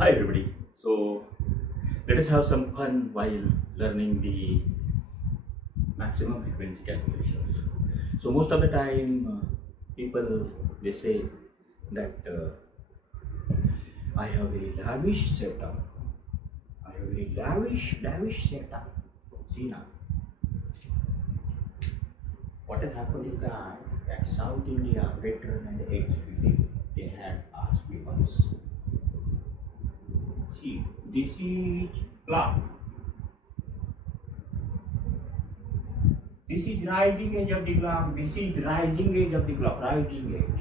Hi everybody. So let us have some fun while learning the maximum frequency calculations. So most of the time people they say that I have very lavish setup. I have very lavish setup. See now, what has happened is that at South India veteran and executive they had asked me once. See, this is clock. This is rising edge of the clock. This is rising edge of the clock. Rising edge.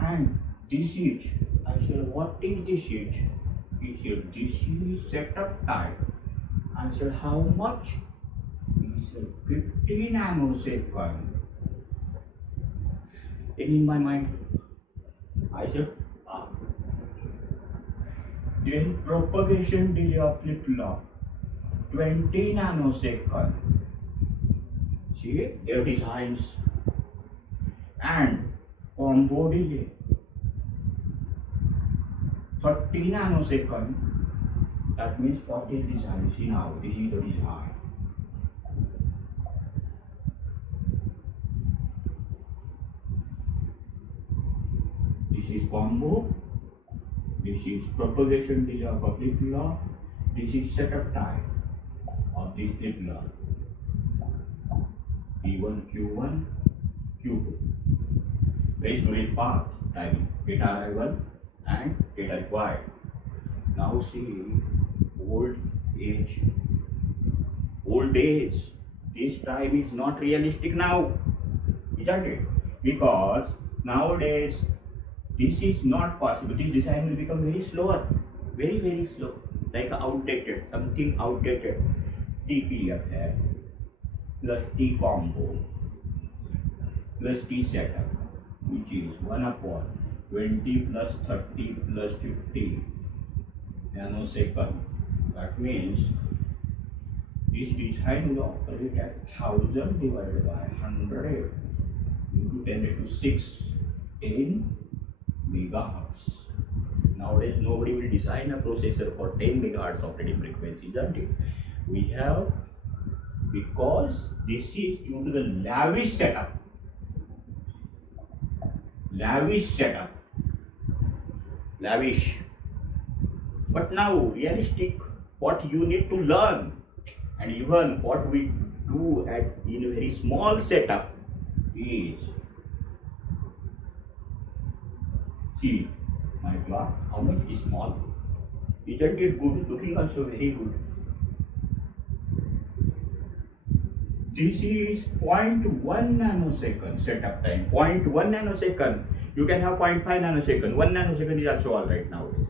And this is, I said, what is this edge? He said, this is setup time. I said, how much? He said, 50 nanosecond. And in my mind, I said, then propagation delay of flip-flop 20 nanosecond. See, their designs. And combo delay 30 nanosecond. That means for this design. See now, this is the design. This is combo. This is propagation delay of a flip-flop. This is setup time of this flip-flop. P1, Q1, Q2. Very storage path, timing, data arrival and data required. Now see, old age. This time is not realistic now, isn't it? Because nowadays, this is not possible. This design will become very slower, very slow, like outdated, something outdated. TPFF plus T combo plus T setup, which is 1 upon 20 plus 30 plus 50 nanosecond. That means this design will operate at 1000 divided by 100 into 10 raised to 6 in megahertz. Nowadays, nobody will design a processor for 10 megahertz operating frequency, isn't it? We have, because this is due to the lavish setup. Lavish. But now, realistic, what you need to learn, and even what we do in a very small setup is, see, my clock, how much is small? Isn't it good? Looking also very good. This is 0.1 nanosecond setup time. 0.1 nanosecond. You can have 0.5 nanosecond. 1 nanosecond is also alright nowadays.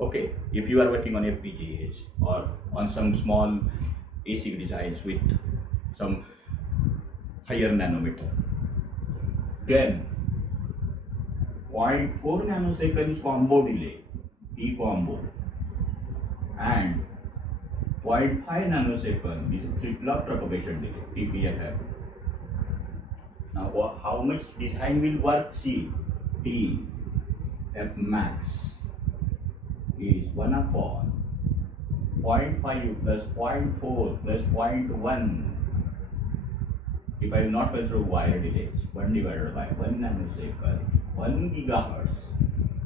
Okay, if you are working on FPGAs or on some small ASIC designs with some higher nanometer, then 0.4 nanosecond is combo delay, T combo, and 0.5 nanosecond is flip-flop propagation delay, TPFF. Now, how much design will work? See, T F max is 1 upon 0.5 plus 0.4 plus 0.1. If I will not consider wire delays, 1 divided by 1 nanosecond, 1 gigahertz.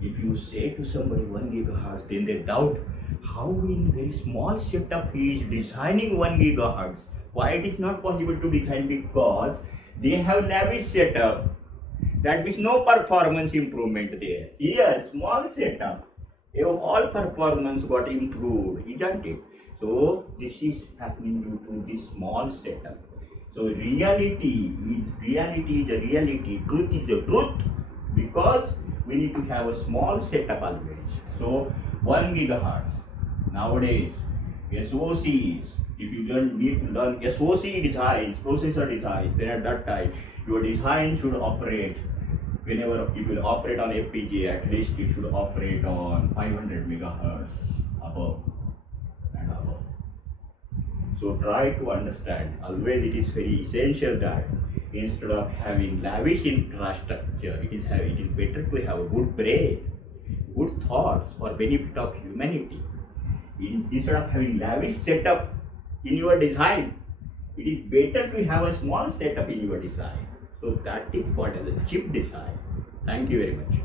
If you say to somebody 1 gigahertz, then they doubt how in very small setup he is designing 1 gigahertz. Why it is not possible to design? Because they have lavish setup. That means no performance improvement there. Here, small setup, all performance got improved, isn't it? So this is happening due to this small setup. So reality is the reality, truth is the truth, because we need to have a small setup always. So 1 gigahertz. Nowadays, SOCs, if you need to learn SOC designs, processor designs, then at that time, your design should operate, whenever it will operate on FPGA, at least it should operate on 500 megahertz above and above. So try to understand, always it is very essential that instead of having lavish infrastructure, it is better to have a good brain. good thoughts for benefit of humanity. Instead of having lavish setup in your design, it is better to have a small setup in your design. So that is what is a cheap design. Thank you very much.